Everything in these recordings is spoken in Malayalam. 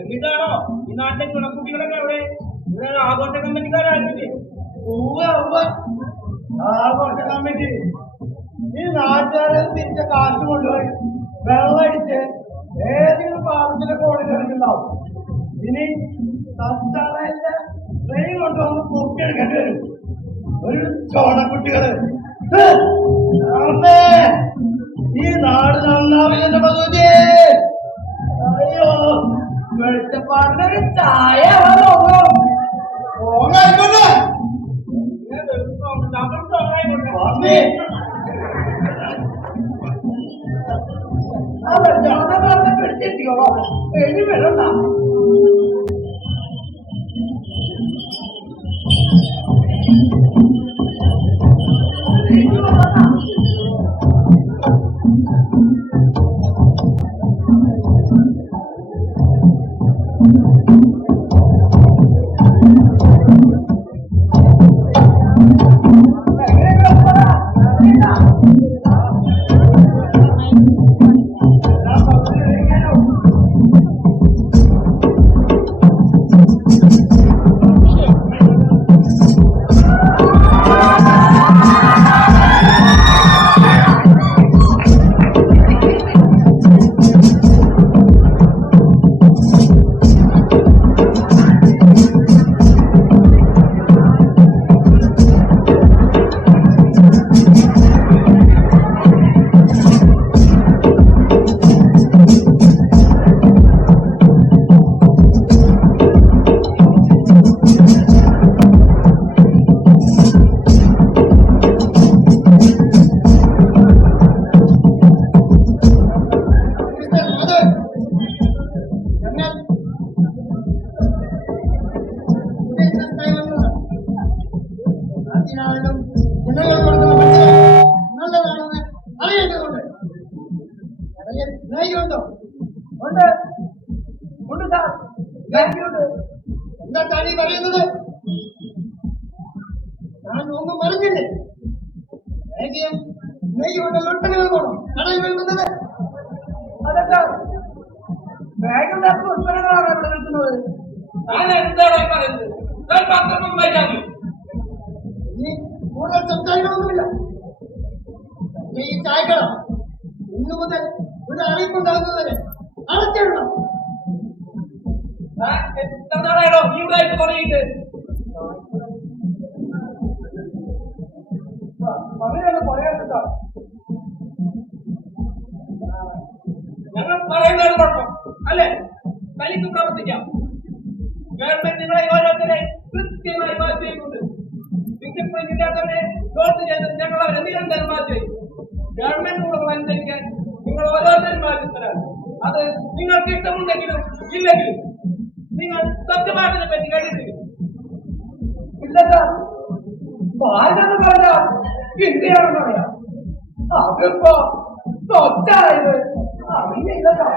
എന്നിട്ടാണോ ഈ നാട്ടിലെ ചുണക്കുട്ടികളൊക്കെ എവിടെ? ഇവിടെ ആഘോഷ കമ്മിറ്റിക്കാരായിരുന്നില്ലേ? ആഘോഷ കമ്മിറ്റി ഈ നാട്ടുകാരെ തിരിച്ച കാശ് കൊണ്ടുപോയി വെള്ളമടിച്ച് ഏതെങ്കിലും പാടത്തിന്റെ കോടി കിടക്കുന്നുണ്ടാവും. ഇനി സംസ്ഥാനത്തിന്റെ ട്രെയിൻ കൊണ്ടുവന്ന് പൊക്കിയെടുക്കേണ്ടി വരും. ഒരു ചോണക്കുട്ടികള് ഈ നാട് നന്നാവില്ലെന്റെ പദ്ധതി. അയ്യോ, വെളിച്ചപ്പാടിനൊരു ചായ ഓങ്ങായിക്കോട്ടെ. അതെ ഞാൻ പിടിച്ചിരിക്കോ എഴുതി വേണ്ട എന്താ താനീ പറയുന്നത്? ഞാൻ ഒന്നും മറിഞ്ഞില്ലേ? മേഘയും കൊണ്ട് ലൊട്ടനുകൾ പോകണം കടയിൽ വിൽക്കുന്നത്. അതെ സാർ, ബാഗും ഉൽപ്പന്നങ്ങളാണ് ഇവിടെ വിൽക്കുന്നത്. ഞാൻ എന്താണ് പറയുന്നത്? പത്രമൊന്നും വായിക്കാമോ? ഇനി കൂടുതൽ സംസാരിക്കണമൊന്നുമില്ല. ഈ ചായക്കട ഇന്നു മുതൽ ഒരു അറിയിപ്പുണ്ടാകുന്നതുവരെ അടച്ചിടണം. എത്ര നാളാണോ ഈ ഉടായ്പ തുടങ്ങിയിട്ട്? അങ്ങനെയൊന്ന് പറയാത്ത ഞങ്ങൾ പറയുന്നതാണ് കുഴപ്പം അല്ലെ? തനിക്ക് പ്രവർത്തിക്കാം. ഗവൺമെന്റ് നിങ്ങളെ ഓരോരുത്തരെ കൃത്യമായി മാറ്റി ചെയ്യുന്നുണ്ട്. ഫിംഗർപ്രിന്റ് ഇല്ലാത്തവരെ നോട്ട് ചെയ്ത് ഞങ്ങൾ അവരെ നിരന്തരം മാറ്റി ചെയ്യും. ഗവൺമെന്റ് കൂടുതൽ അനുസരിക്കാൻ നിങ്ങൾ ഓരോരുത്തരും ബാധ്യസ്ഥരാണ്. അത് നിങ്ങൾക്ക് ഇഷ്ടമുണ്ടെങ്കിലും ഇല്ലെങ്കിലും നിങ്ങൾ സത്യമായതിനെ പറ്റി കേട്ടിട്ടില്ല. ഇല്ല സാർ, ഭാരതെന്ന് പറഞ്ഞാൽ ഇന്ത്യയാണെന്ന് പറയാം. അതിപ്പോ സ്വത്തായത് അറിയില്ല സാർ.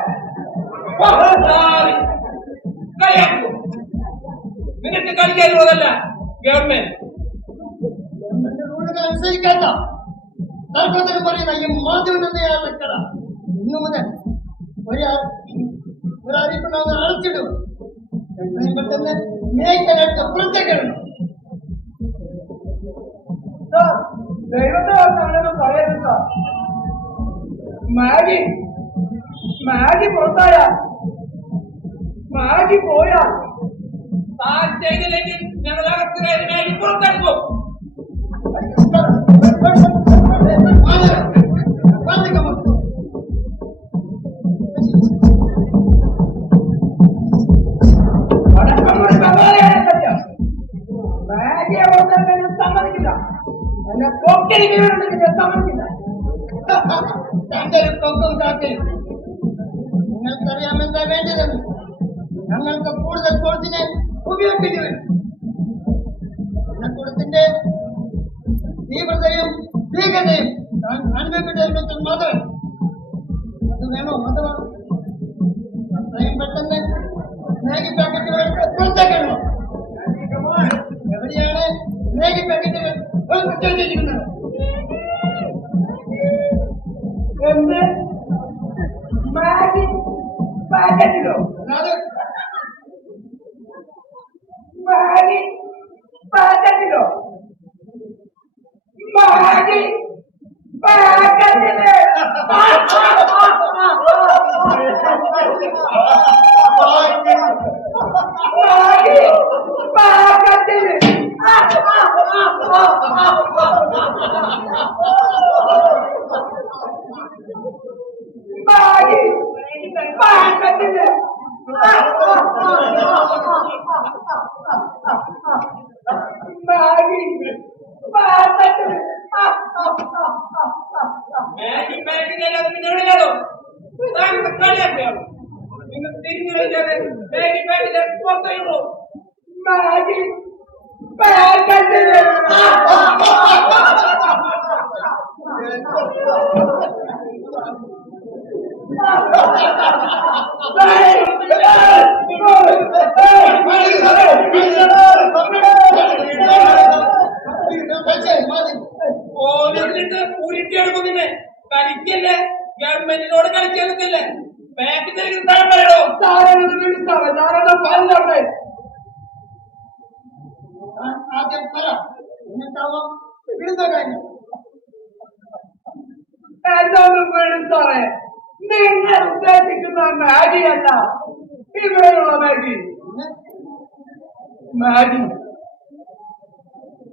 നിനക്ക് കളിക്കാനുള്ളതല്ല ഗവൺമെന്റ്. റൂളുകൾ അനുസരിക്കാത്ത തർക്കത്തിന് പറയുന്ന ഈ മാധ്യമം തന്നെയാണ് കട. ഇന്നു മുതൽ ഒരറിയിപ്പുണ്ടാവുന്ന അടച്ചിടും. എത്രയും പെട്ടെന്ന് മേഖലയുടെ പുറത്തേക്കിടണം. ദൈവത്തെ അങ്ങനെ പറയരുത്. മാഗി പുറത്തായാൽ മാഗി പോയാൽ താൻ ചെയ്തില്ലെങ്കിൽ ഞങ്ങൾ അകത്തുകാരി മാഗി പുറത്തെടുക്കും. മാഗിയെ പുറത്തെടുക്കാൻ ഞാൻ സമ്മതിക്കില്ല. എന്നെ കൊക്കടിക്കുന്നുണ്ടെങ്കിൽ ഞാൻ സമ്മതിക്കില്ല. തന്റെ ഒരു കൊക്കും കാക്കയും നിങ്ങൾക്കറിയാമെന്താ വേണ്ടതെന്ന്. ഞങ്ങൾക്ക് കൂടുതൽ കോഴ്സിനെ ഉപയോഗിക്കേണ്ടി വരും. ഭരണകൂടത്തിന്റെ തീവ്രതയും ഭീകരതയും താൻ അനുഭവപ്പെട്ടതിൽ മാത്രമേ അത് വേണോ അഥവാ അത്രയും പെട്ടെന്ന് മാഗി പാക്കറ്റുകൾ പുറത്തേക്കണോ? എവിടെയാണ് മാഗി പാക്കറ്റുകൾ ഒളിപ്പിച്ചിരിക്കുന്നത്? എന്ത് മാഗി പാക്കറ്റിലോ? അതായത് മാഗി പാക്കറ്റിലോ? മാഗി പാക്കറ്റില് മാഗി പാക്കറ്റില് മാഗി പാക്കറ്റില് മാഗി പാക്കറ്റില് മാഗി പാക്കറ്റിലോ? പിന്നെ എവിടെയാണോ കളിയാക്കിയാണ് നിങ്ങൾ തിരിഞ്ഞു വെച്ചാൽ ബാഗി ബാഗിലെ പുറത്തേക്കുള്ളൂ മാഗി പാക്കറ്റില് പോലീസിലിട്ട് ഉരുട്ടിയെടുക്കുന്നില്ലേ കളിക്കല്ലേ ഗവൺമെന്റിനോട് കളിക്കാൻ നിൽക്കല്ലേ ബാങ്കിൽ തിരിക്കുന്ന സ്ഥലം പറയണോ ഞാനെന്താ പറഞ്ഞോട്ടെ ആദ്യം പറ എന്നിട്ടാവാം വിടുന്ന കാര്യം എന്നൊന്നും വിളിച്ചോറെ നിങ്ങൾ ഉദ്ദേശിക്കുന്ന മാഗിയല്ല ഇവിടെയുള്ള മാഗി മാഗി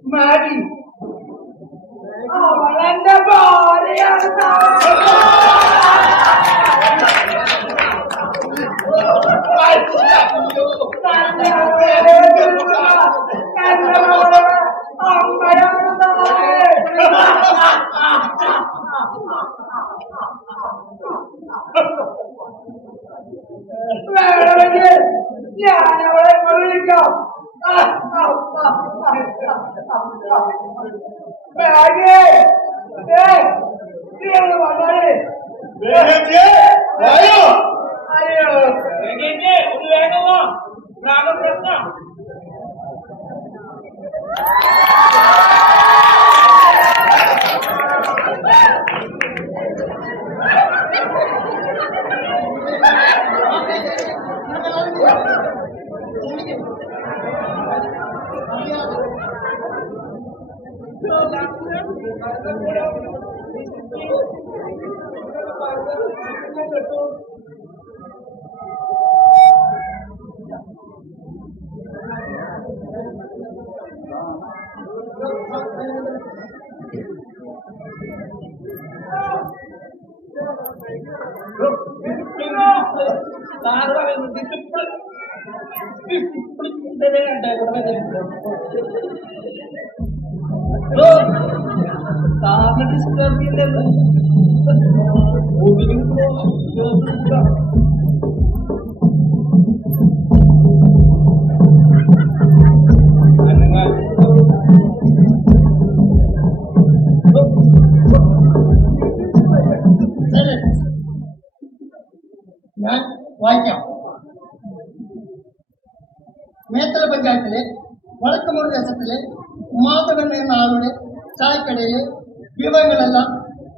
മാഗി അവളെന്റെ ഭാര്യയാണ് വേണമെങ്കിൽ ഞാനവളെ വിളിക്കാം വന്നാലേ അയ്യോ ഒന്ന് വേഗമോ പ്രാണം പ്രശ്നം സാറിന് ഡിസ്റ്റർബ് ചെയ്യണ്ടല്ലോ ഞാൻ വായിക്കാം. മേത്തല പഞ്ചായത്തിലെ വടക്കുമുറി ദേശത്തിലെ മാധവൻ എന്ന ആളുടെ ചായക്കടയിലെ വിഭവങ്ങളെല്ലാം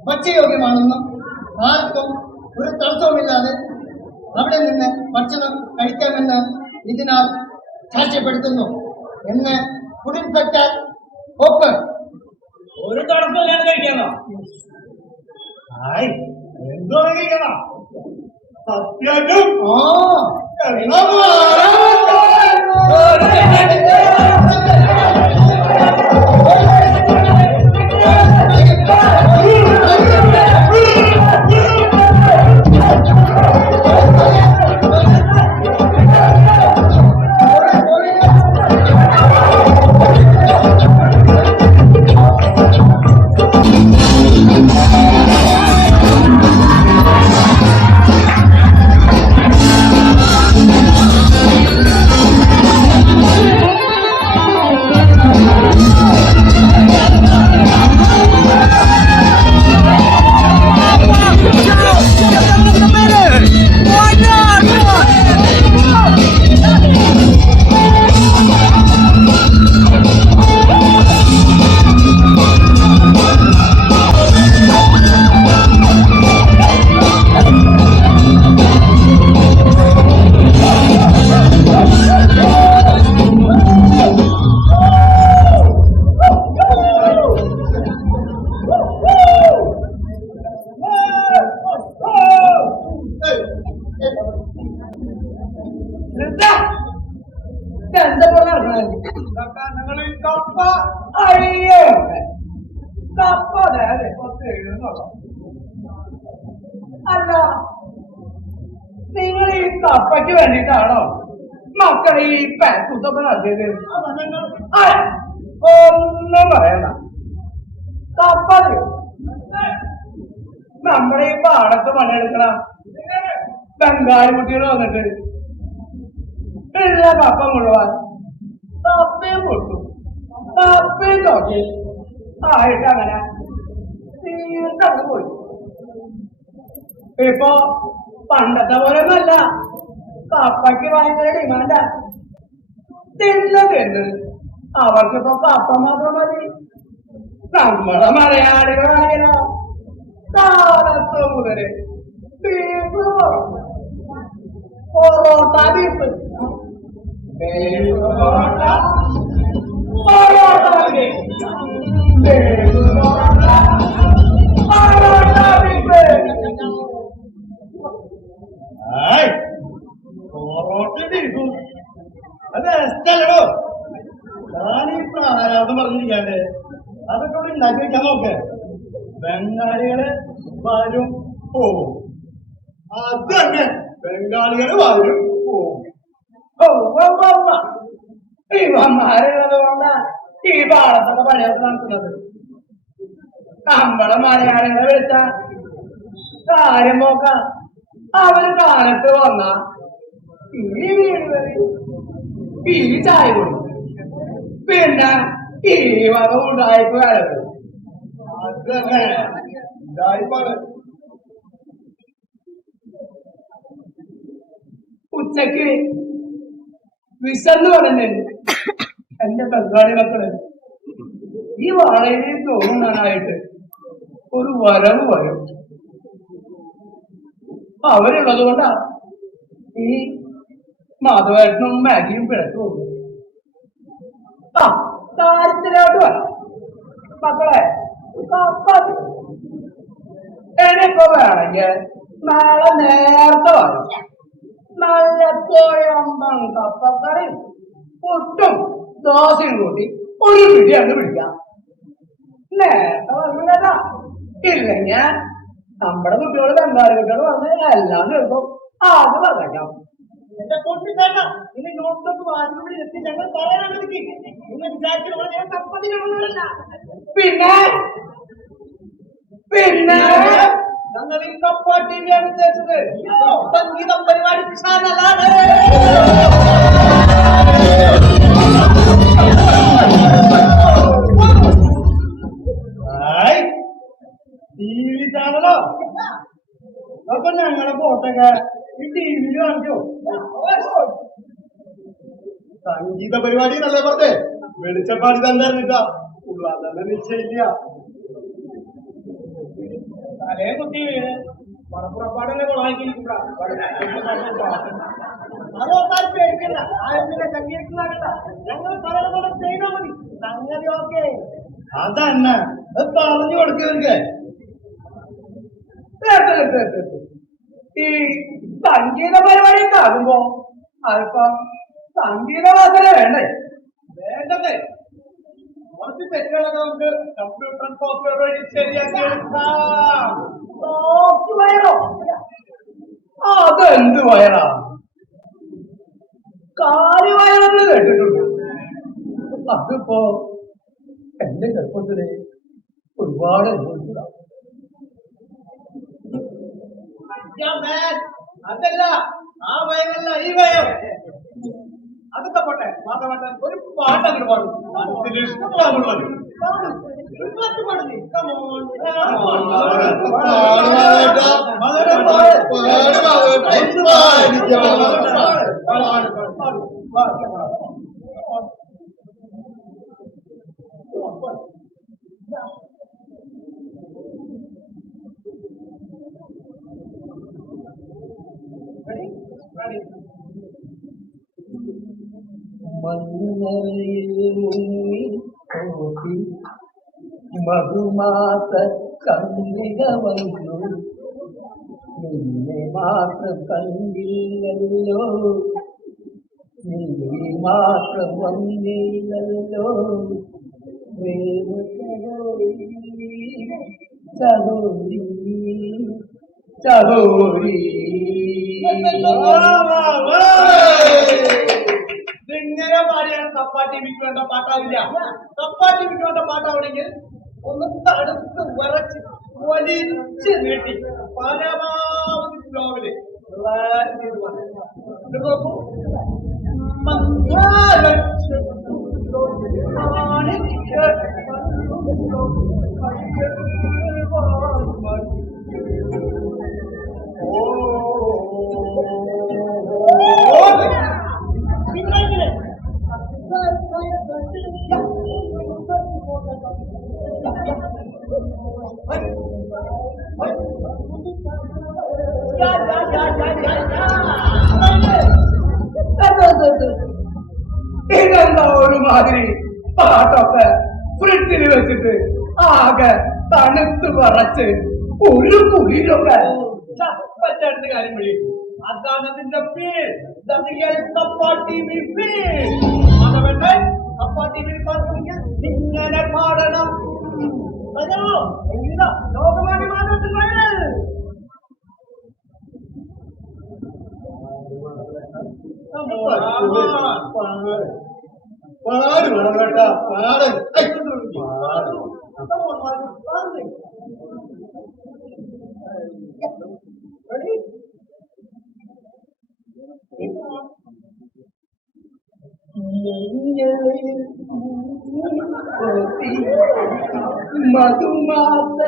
ഭക്ഷ്യയോഗ്യമാണെന്നും ആർക്കും ഒരു തടസ്സവുമില്ലാതെ അവിടെ നിന്ന് ഭക്ഷണം കഴിക്കാമെന്ന് ഇതിനാൽ സാക്ഷ്യപ്പെടുത്തുന്നു എന്ന് കുടിൽപ്പെട്ട ഒപ്പ്. ഒരു തടസ്സമില്ലാതെ കഴിക്കാനോ? എന്തോ കഴിക്കണം സത്യായിട്ടും കപ്പ അയ്യോ കപ്പ നേരെ 10 അല്ല നിങ്ങൾ ഈ കപ്പയ്ക്ക് വേണ്ടിയിട്ടാണോ മക്കളെ ഈ പാക്കൂത്തൊക്കെ നടത്തിയത്? ഒന്നും പറയണ്ട. കപ്പ നമ്മുടെ ഈ പാടത്ത് പണിയെടുക്കണ ബംഗാളി കുട്ടികൾ വന്നിട്ട് ഉള്ള കപ്പ മുഴുവൻ കപ്പയും പൊട്ടു കപ്പയും തോറ്റി ആയിട്ട് അങ്ങനെ തീർത്തങ്ങ് പോയി. ഇപ്പൊ പണ്ടത്തെ പോലെ ഒന്നല്ല, കപ്പയ്ക്ക് ഭയങ്കര ഡിമാൻഡാ. തിന്ന് അവർക്കിപ്പോ കപ്പ മാത്രം മതി. നമ്മളെ മലയാളികളാണെങ്കിലോ കാലത്ത് മുതല് ബീഫ് പൊറോട്ട ബീഫ് പൊറോട്ട ബീഫും അത് എസ്റ്റല്ലോ. ഞാനീ പ്രാരാബ്ദം പറഞ്ഞിരിക്കാണ്ട് അതൊക്കെ ഇവിടെ ഉണ്ടാക്കി വെക്കാൻ നോക്ക്. ബംഗാളികള് വരും പോവും. അത് തന്നെ, ബംഗാളികള് വരും പോവും. ഇവന്മാരുള്ളത് കൊണ്ടാ ഈ പാടത്തൊക്കെ പണിയൊക്കെ നടക്കുന്നത്. നമ്മളെ മലയാളികളെ വിളിച്ച കാര്യം നോക്കാം. അവര് കാലത്ത് വന്ന ഈ വീട് വരെ ഈ ചായ കൊടുക്കും, പിന്നെ ഈ വക ഉണ്ടായിപ്പ് കാലത്ത്. അത് തന്നെ ഇതായിപ്പാണ്. ഉച്ചക്ക് വിശന്ന് പറഞ്ഞ് എന്റെ ബംഗാളി മക്കള് ഈ വാഴയിൽ തോന്നുന്നാനായിട്ട് ഒരു വരവ് വരും. അവരുള്ളത് കൊണ്ടാ ഈ മാധവേട്ടനും മാഗിയും പിഴച്ചു പോകും. ആ കാര്യത്തിലോട്ട് വരാം മക്കളെ. എനിക്കോ വേണമെങ്കിൽ നാളെ നേരത്തെ വരും. നല്ല കോഴമ്പം കപ്പക്കറിയും പുട്ടും ദോശയും കൂട്ടി ഒരു പിടി അങ്ങ് പിടിക്കാം. നേരത്തെ പറഞ്ഞാ ഇല്ലെങ്കിൽ നമ്മുടെ കുട്ടികള് ബംഗാളി കുട്ടികൾ വന്ന് എല്ലാം കേൾക്കും. അത് പറഞ്ഞേക്കാം. എന്റെ പൊട്ടിച്ചേട്ട ഇനി നോട്ടൊക്കെ വാതിലൂടെ എത്തി ഞങ്ങൾ പറയാനൊരുക്കി. നിങ്ങൾ വിചാരിക്കുന്ന ഞാൻ തപ്പതിനൊന്നുമല്ല. പിന്നെ പിന്നെ ഞങ്ങൾ ഈ കപ്പ ടിവിയാണ് ഉദ്ദേശിച്ചത്. സംഗീതം പരിപാടി ചാനലാണ്. ടിവി ചാനലോ? അപ്പൊ ഞങ്ങളെ ഫോട്ടോക്കെ ഈ ടിവിയിൽ കാണിക്കോ? സംഗീത പരിപാടി എന്നല്ലേ പറഞ്ഞേ? വെളിച്ചപ്പാടി തന്നെ അറിഞ്ഞിട്ടാ ഉള്ള തന്നെ നിശ്ചയില്ല. തലേ കുത്തി മണപ്പുറപ്പാടല്ലേ കൊളാക്കിയിരിക്കുക. അതൊക്കെ പേടിക്കണ്ട. ആരും സംഗീതത്തിലാകണ്ട. ഞങ്ങൾ പറയുന്നത് ചെയ്താൽ മതി. സംഗതി ഓക്കെ. അതന്നെ പറഞ്ഞു കൊടുക്കവർക്ക്. ഈ സംഗീത പരിപാടിയൊക്കെ ആകുമ്പോ അതിപ്പോ സംഗീത വാസന വേണ്ടേ? വേണ്ടതേ കുറച്ച് തെറ്റുകളൊക്കെ നമുക്ക് കമ്പ്യൂട്ടർ സോഫ്റ്റ്വെയർ വഴി ശരിയാക്കി എടുക്കാം. സോഫ്റ്റ്വെയറോ? അതെന്ത് വയറാ? കാര്യവയറെന്ന് കേട്ടിട്ടുണ്ട്. അതിപ്പോ എന്റെ ചെറുപ്പത്തില് ഒരുപാട് അനുഭവിച്ചതാ. അതല്ല ആ വയറല്ല ഈ വയർ. അതൊക്കെ പോട്ടെ. മാത്രമല്ല ഒരു പാട്ട് അങ്ങോട്ട് പാടും. മനസ്സിൽ ഇഷ്ടപ്പെടാനുള്ളത് ഒരു പാട്ട് പാടുന്നേ. മധുമാസ കന്ദിക വന്നു നിന്നെ മാത്രം കണ്ടില്ലല്ലോ, നീ മാത്രം വന്നില്ലല്ലോ. ചകോരി ചകോരി ഇങ്ങനെ പാടിയാണ് തപ്പാട്ടി വിക്ക് വേണ്ട പാട്ടാവില്ല. തപ്പാട്ടി വിക്ക് വേണ്ട പാട്ടാവണമെങ്കിൽ ഒന്ന് തടുത്ത് വിറച്ച് വലിച്ച് നീട്ടി പരമാവധി ഫ്ലോവില് ഇതെന്താ ഒരുമാതിരി പാട്ടൊക്കെ ഫ്രിഡ്ജിൽ വെച്ചിട്ട് ആകെ തണുത്ത് പറച്ച് ഒരു കുളിരൊക്കെ പറ്റാത്ത കാര്യം വഴി അതാണ് അതിന്റെ പേര് കപ്പാട്ടി കപ്പാട്ടി ഇങ്ങനെ പാടണം ലോകമാന്യ മാനത്തിൽ പാട് വേണം കേട്ടാ പാട് മധുമാസ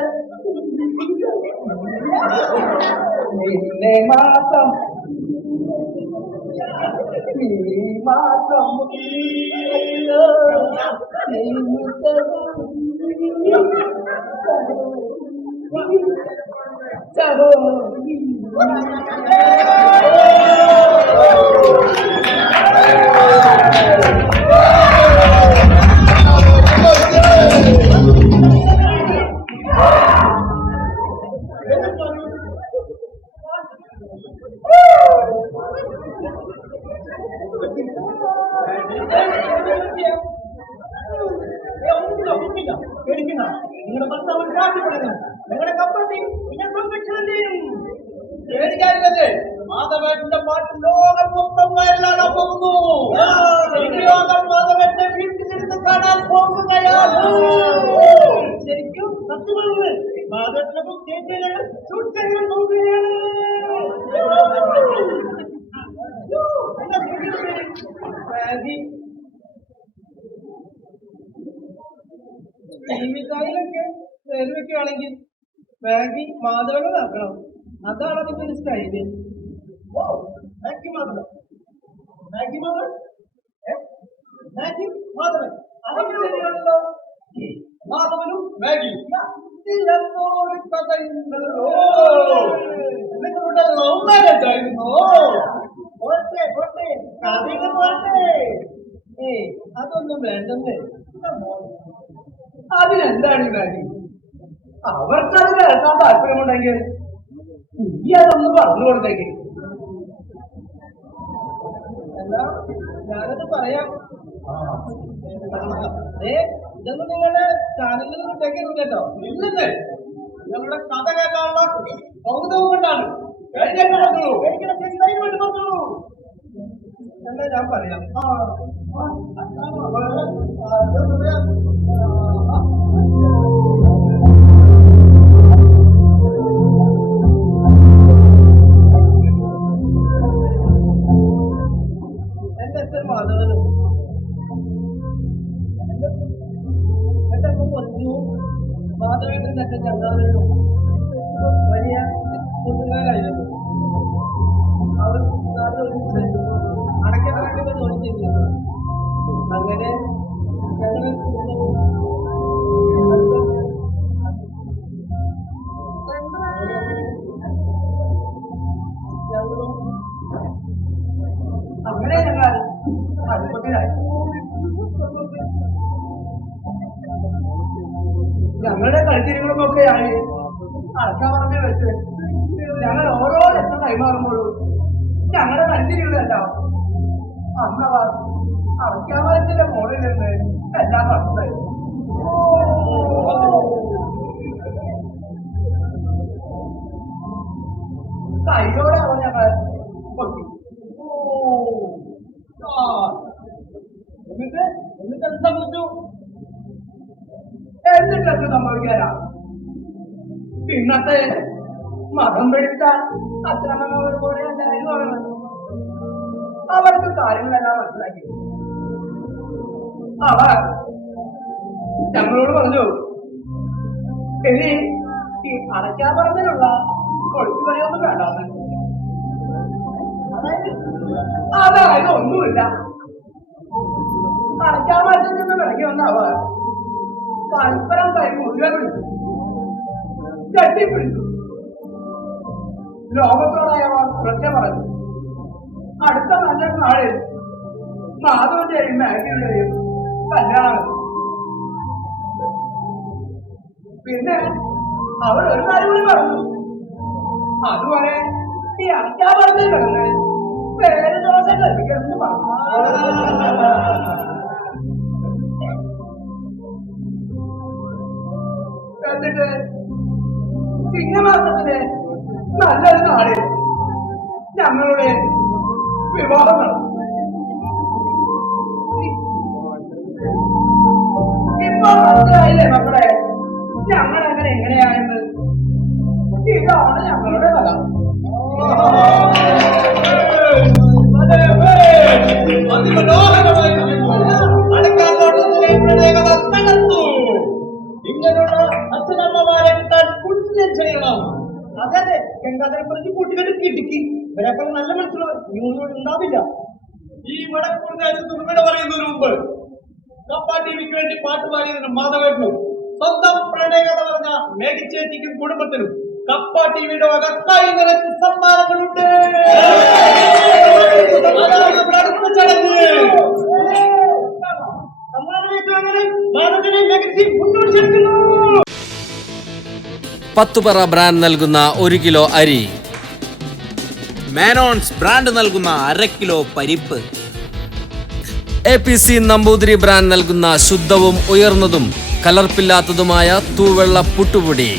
നിന്നെ മാസം ഈ മാസം നിങ്ങളുടെ ഭർത്താവ് കാട്ടിപ്പെടുന്നു നിങ്ങളുടെ കപ്പത്തി ഞാൻ സംരക്ഷണം ചെയ്യും പേടിക്കാനില്ലത് മാധവന്റെ പാട്ട് ലോകം മൊത്തം വയലാടാൻ പോകുന്നു ലോകം മാധവന്റെ വീട്ടിലിരുന്ന് കാണാൻ പോകുകയാണ് ശരിക്കും സത്യമാണ് മാധവന്റെ സ്റ്റേജിൽ ഷൂട്ട് ചെയ്യാൻ പോകുകയാണ് ജീവിതത്തിലൊക്കെ പേര് വെക്കുകയാണെങ്കിൽ മാഗി മാധവനെ നടക്കണം. അതാണ് അതിന്റെ ഒരു style. Maggi Madhavan Maggi Madhavan Maggi Madhavan അതെങ്ങനെയാണല്ലോ മാധവനും മാഗി ഒരു കഥയുണ്ടല്ലോ. നിങ്ങളുടെ ലവ് മാരേജ് ആയിരുന്നോ? പോട്ടെ പോട്ടെ കഥകൾ പോട്ടെ. അതൊന്നും വേണ്ടെന്നേ. അതിനെന്താണ് ഈ കാര്യം? അവർക്കത് കേൾക്കാൻ താല്പര്യമുണ്ടെങ്കിൽ ഈ അതൊന്ന് പറഞ്ഞു കൊടുത്തേക്ക്. എന്താ ഞാനത് പറയാം. ഇതൊന്നും നിങ്ങളുടെ ചാനലിൽ വിട്ടേക്കരുത് കേട്ടോ. ഇല്ലെന്നേ നിങ്ങളുടെ കഥ കേൾക്കാനുള്ള കൗതുകം കൊണ്ടാണ്. പറഞ്ഞോളൂ എന്താ ഞാൻ പറയാം. എന്റെ അച്ഛൻ മാധവനും എന്റെ അമ്മ പറഞ്ഞു മാധവേട്ടന്റെ അച്ഛൻ ചങ്ങാതിനും വലിയ കൂട്ടുകാരായിരുന്നു. അവർ അടയ്ക്കനാട്ടിൽ ജോലി ചെയ്തിരുന്നു. അങ്ങനെ ഞങ്ങളുടെ അങ്ങനെ ഞങ്ങൾ അടുപ്പത്തിലായി. ഞങ്ങളുടെ കളിച്ചിരികളുമൊക്കെയായി അടക്കാപ്പറമ്പിൽ വെച്ച് ഞങ്ങൾ ഓരോ ലക്ഷം കൈമാറുമ്പോഴും ഞങ്ങളുടെ കളിച്ചിരികളല്ല അന്നവർ അടക്കാമരത്തിന്റെ മുകളിൽ നിന്ന് എല്ലാം പറഞ്ഞതായിരുന്നു. കൈയോടെ അവൻ ഞങ്ങൾ പൊട്ടി. എന്നിട്ട് സംഭവിച്ചു. എന്നിട്ടൊക്കെ സംഭവിക്കാനാ ഇന്നത്തെ മതം പിടിച്ച അച്ഛനമ്മ പോലെ എന്തായാലും പറയുന്നത്. അവർക്ക് കാര്യങ്ങളെല്ലാം മനസ്സിലാക്കി. അവർ ഞങ്ങളോട് പറഞ്ഞു, ഇനി ഈ അടയ്ക്കാപ്പറമ്പിലുള്ള കൊളുത്തുകളിയൊന്നും വേണ്ടാന്ന്. അതായത് ഒന്നുമില്ല. അടയ്ക്കാമരത്തിൽ നിന്ന് വിളങ്ങി വന്ന അവർ പരസ്പരം കൈ മുഴുവൻ പിടിച്ചു, കെട്ടിപ്പിടിച്ചു. ലോകത്തോടായവർ ഉറക്കെ പറഞ്ഞു, അടുത്ത നല്ല നാളിൽ മാധവന്റെയും മാഗിയുടെയും കല്യാണം. പിന്നെ അവർ ഒരു കാര്യം കൂടി പറഞ്ഞു, അതുവരെ ഈ അടയ്ക്കാപ്പറമ്പിൽ കിടന്ന് പേര് ദോഷം കഴിക്കണമെന്ന് പറഞ്ഞു. എന്നിട്ട് ചിങ്ങമാസത്തിലെ നല്ലൊരു നാളിൽ ഞങ്ങളുടെ വിവാഹം നടന്നു. ഇപ്പൊ മനസ്സിലായില്ലേ മക്കളെ ഞങ്ങൾ എങ്ങനെയായെന്ന്? ഇതാണ് ഞങ്ങളുടെ കഥ. ഇങ്ങനെയുള്ള അച്ഛനമ്മമാരെ കിട്ടാൻ പുണ്യം ചെയ്യണം. അതെ, ഗംഗാധര പറഞ്ഞ് കൂട്ടുകാർ കിടുക്കി ഇവരെപ്പോൾ നല്ല മനസ്സിലുള്ളവർ ന്യൂസിലോട്ട് ഉണ്ടാവില്ല. ഈ വടക്കൂർ ദേശത്ത് ഇവിടെ പറയുന്നതിന് മുമ്പ് കപ്പ ടിവിക്ക് വേണ്ടി പാട്ട് പാടിയതിന് മാധവേട്ടനും സ്വന്തം പ്രണയകഥ പറഞ്ഞ മേടിച്ചേറ്റിക്കും കുടുംബത്തിനും കപ്പ ടിവിയുടെ വക കൈ നിറച്ച് സമ്മാനങ്ങളുണ്ട്. അതാണ് നമ്മുടെ അടുത്ത ചടങ്ങ്. മുന്നോട്ട് ചെലുത്തുന്നു. 10 പറ ബ്രാൻഡ് നൽകുന്ന 1 കിലോ അരി, മാനോൺസ് ബ്രാൻഡ് നൽകുന്ന 1/2 കിലോ പരിപ്പ്, APC നമ്പൂതിരി ബ്രാൻഡ് നൽകുന്ന ശുദ്ധവും ഉയർന്നതും കലർപ്പില്ലാത്തതുമായ തൂവെള്ള പുട്ടുപൊടി,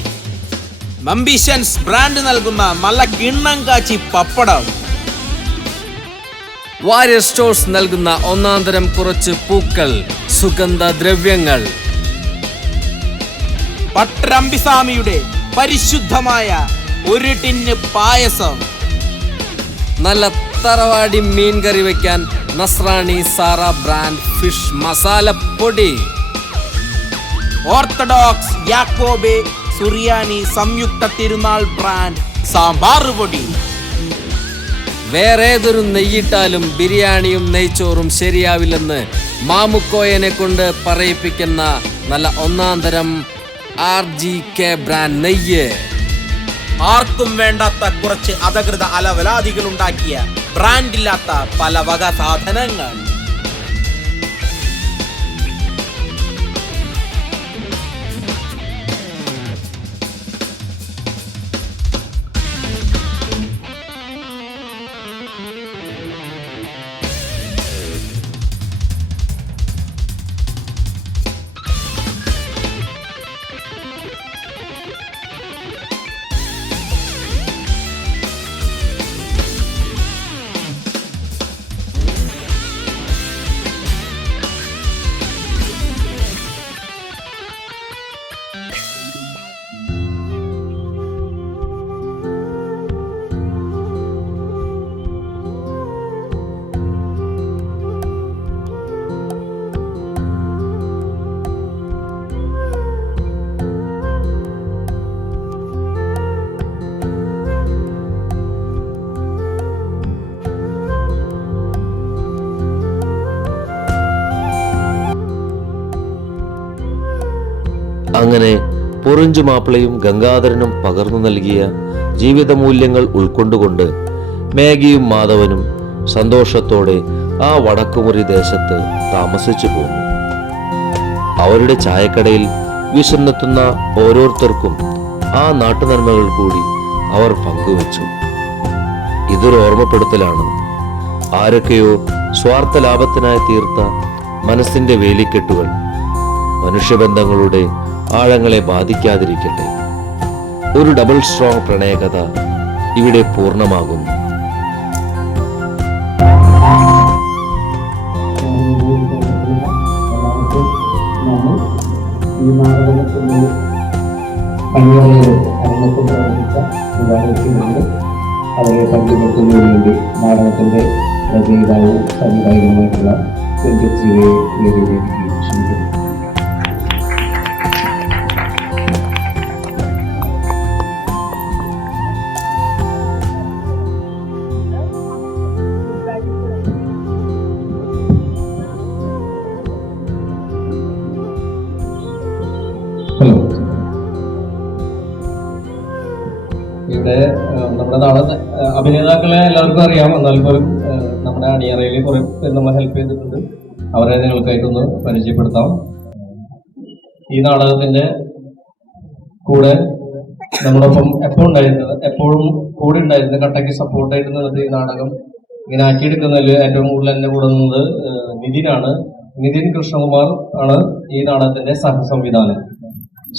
മംബിഷൻസ് ബ്രാൻഡ് നൽകുന്ന നല്ല കിണ്ണം കാച്ചി പപ്പടം, വാരിയർ സ്റ്റോഴ്സ് നൽകുന്ന ഒന്നാന്തരം കുറച്ച് പൂക്കൾ, സുഗന്ധദ്രവ്യങ്ങൾ, പട്ടരംബിസ്വാമിയുടെ പരിശുദ്ധമായ 1 ടിന്ന് പായസം, നല്ല തറവാടി മീൻ കറി വയ്ക്കാൻ നസ്രാണി സാറ ബ്രാൻഡ് ഫിഷ് മസാലപ്പൊടി, ഓർത്തഡോക്സ് യാക്കോബെ സുറിയാനി സംയുക്ത തിരുനാൾ ബ്രാൻഡ് സാമ്പാർ പൊടി. വേറേതൊരു നെയ്യിട്ടാലും ബിരിയാണിയും നെയ്ച്ചോറും ശരിയാവില്ലെന്ന് മാമുക്കോയനെ കൊണ്ട് പറയിപ്പിക്കുന്ന നല്ല ഒന്നാന്തരം RGK ബ്രാൻഡ് നെയ്യ്, ആർക്കും വേണ്ടാത്ത കുറച്ച് അധകൃത അലവലാദികൾ ഉണ്ടാക്കിയ ബ്രാൻഡില്ലാത്ത പല വക സാധനങ്ങൾ. അങ്ങനെ പൊറിഞ്ചു മാപ്പിളയും ഗംഗാധരനും പകർന്നു നൽകിയ ജീവിതമൂല്യങ്ങൾ ഉൾക്കൊണ്ടുകൊണ്ട് മേഘയും മാധവനും സന്തോഷത്തോടെ ആ വടക്കുമുറി ദേശത്ത് താമസിച്ചു പോന്നു. അവരുടെ ചായക്കടയിൽ വിശന്നെത്തുന്ന ഓരോരുത്തർക്കും ആ നാട്ടുനന്മകൾ കൂടി അവർ പങ്കുവച്ചു. ഇതൊരു ഓർമ്മപ്പെടുത്തലാണ്. ആരൊക്കെയോ സ്വാർത്ഥ ലാഭത്തിനായി തീർത്ത മനസ്സിന്റെ വേലിക്കെട്ടുകൾ മനുഷ്യബന്ധങ്ങളുടെ ആഴങ്ങളെ ബാധിക്കാതിരിക്കട്ടെ. ഒരു ഡബിൾ സ്ട്രോങ് പ്രണയകഥ ഇവിടെ പൂർണ്ണമാകുന്നു. അണിയറയിൽ അരങ്ങത്ത് പ്രവർത്തിച്ച ഒരുപാട് വ്യക്തികളുണ്ട്. അവരെ പരിചയപ്പെടുത്തുന്നതിന് വേണ്ടി നാടകത്തിന്റെ രചയിതാവും സംവിധായകനുമായിട്ടുള്ള വെങ്കച്ചിയെ വേദിയിലേക്ക് ക്ഷണിക്കുന്നു. ഹലോ, ഇവിടെ നമ്മുടെ നാളെ അഭിനേതാക്കളെ എല്ലാവർക്കും അറിയാം. എന്നാൽ പോലും നമ്മുടെ അണിയറയിൽ കുറെ പേര് നമ്മൾ ഹെൽപ്പ് ചെയ്തിട്ടുണ്ട്. അവരെ നിങ്ങൾക്കായിട്ടൊന്ന് പരിചയപ്പെടുത്താം. ഈ നാടകത്തിന്റെ കൂടെ നമ്മളൊപ്പം എപ്പോഴും കൂടെ ഉണ്ടായിരുന്നത്, കട്ടയ്ക്ക് സപ്പോർട്ടായിട്ട് നിന്നത് ഈ നാടകം ഇങ്ങനെ ആക്കിയെടുക്കുന്നതിൽ ഏറ്റവും കൂടുതൽ എന്റെ കൂടെ നിന്നത് നിതിനാണ്. നിതിൻ കൃഷ്ണകുമാർ ആണ് ഈ നാടകത്തിന്റെ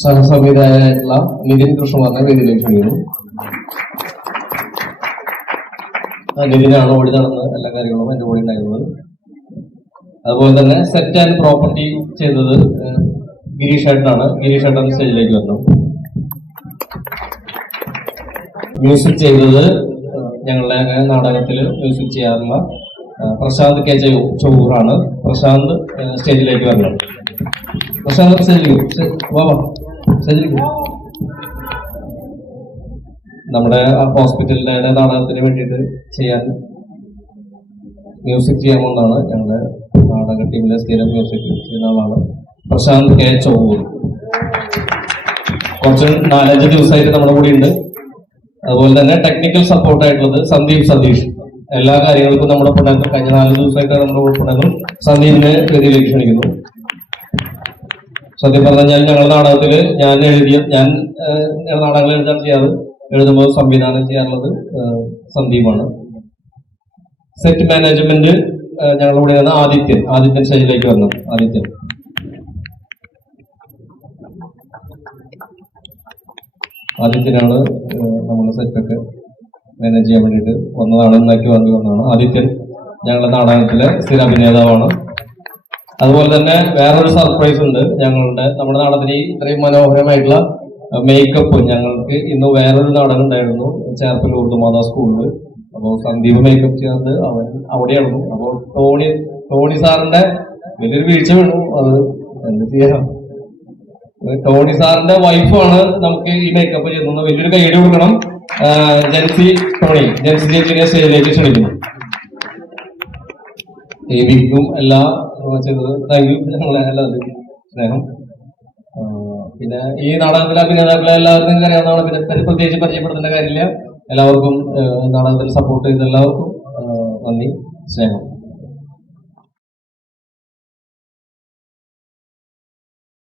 സഹസംവിധായകനായിട്ടുള്ള നിതിൻ കൃഷ്ണകുമാറിനെ വേദിയിലേക്ക് ക്ഷണിക്കുന്നു. നിതിനാണ് ഓടി നടന്ന് എല്ലാ കാര്യങ്ങളും എന്റെ കൂടെ ഉണ്ടായിരുന്നത്. അതുപോലെ തന്നെ സെറ്റ് ആൻഡ് പ്രോപ്പർട്ടി ചെയ്തത് ഗിരീഷ് ഏട്ടനാണ്. ഗിരീഷ് ഏട്ടൻ സ്റ്റേജിലേക്ക് വന്നു. മ്യൂസിക് ചെയ്തത് ഞങ്ങളുടെ നാടകത്തിൽ മ്യൂസിക് ചെയ്യാറുള്ള പ്രശാന്ത് കെ ചൗറാണ്. പ്രശാന്ത് സ്റ്റേജിലേക്ക് വരണം. പ്രശാന്ത് സ്റ്റേജിലേക്ക് നമ്മുടെ ഹോസ്പിറ്റലിന്റെ നാടകത്തിന് വേണ്ടിയിട്ട് മ്യൂസിക് ചെയ്യാമെന്നാണ് ഞങ്ങളുടെ നാടക ടീമിലെ സ്ഥിരം മ്യൂസിക് ചെയ്യുന്ന ആളാണ് പ്രശാന്ത് കെ ചൗർ. കുറച്ച് 4-5 ദിവസമായിട്ട് നമ്മുടെ കൂടെ ഉണ്ട്. അതുപോലെ തന്നെ ടെക്നിക്കൽ സപ്പോർട്ടായിട്ടുള്ളത് സന്ദീപ് സതീഷ്. എല്ലാ കാര്യങ്ങൾക്കും നമ്മുടെ ഒപ്പം കഴിഞ്ഞ 4 ദിവസമായിട്ട് നമ്മുടെ ഒപ്പം സന്ദീപിനെ വേദിയിലേക്ക് ക്ഷണിക്കുന്നു. സത്യം പറഞ്ഞാൽ ഞങ്ങളുടെ നാടകത്തില് ഞാൻ നാടകങ്ങൾ എഴുതുമ്പോൾ സംവിധാനം ചെയ്യാറുള്ളത് സന്ദീപാണ്. സെറ്റ് മാനേജ്മെന്റ് ഞങ്ങളുടെ കൂടെ വന്ന ആദിത്യൻ സ്റ്റേജിലേക്ക് വരണം. ആദിത്യനാണ് നമ്മുടെ സെറ്റൊക്കെ മാനേജ് ചെയ്യാൻ വേണ്ടിയിട്ട് വന്നതാണ്. ആദിത്യൻ ഞങ്ങളുടെ നാടകത്തിലെ സ്ഥിര അഭിനേതാവാണ്. അതുപോലെ തന്നെ വേറൊരു സർപ്രൈസ് ഉണ്ട്. നമ്മുടെ നാടകത്തിന് ഇത്രയും മനോഹരമായിട്ടുള്ള മേക്കപ്പ് ഞങ്ങൾക്ക് ഇന്ന് വേറൊരു നാടകം ഉണ്ടായിരുന്നു ചേർപ്പൽ ഉറുദുമാതാ സ്കൂളിൽ. അപ്പോൾ സന്ദീപ് മേക്കപ്പ് ചെയ്തത് അവൻ അവിടെയായിരുന്നു. അപ്പോൾ ടോണി സാറിന്റെ വലിയൊരു വീഴ്ച വീണു. അത് എന്ത് ചെയ്യാം, ടോണി സാറിന്റെ വൈഫാണ് നമുക്ക് ഈ മേക്കപ്പ് ചെയ്യുന്നത്. വലിയൊരു കൈയ്യടി കൊടുക്കണം. ജെൻസി ചേച്ചിനെ സ്റ്റേജിലേക്ക് ക്ഷണിക്കുന്നു. ഈ വിഗും എല്ലാം ചെയ്തത് താങ്ക് യു. ഞങ്ങളെ എല്ലാവരും സ്നേഹം. പിന്നെ ഈ നാടകത്തിലെ അഭിനേതാക്കളെ എല്ലാവർക്കും അറിയാവുന്നതാണ്. പിന്നെ പ്രത്യേകിച്ച് പരിചയപ്പെടുത്തേണ്ട കാര്യമില്ല. എല്ലാവർക്കും നാടകത്തിൽ സപ്പോർട്ട് ചെയ്ത എല്ലാവർക്കും നന്ദി, സ്നേഹം.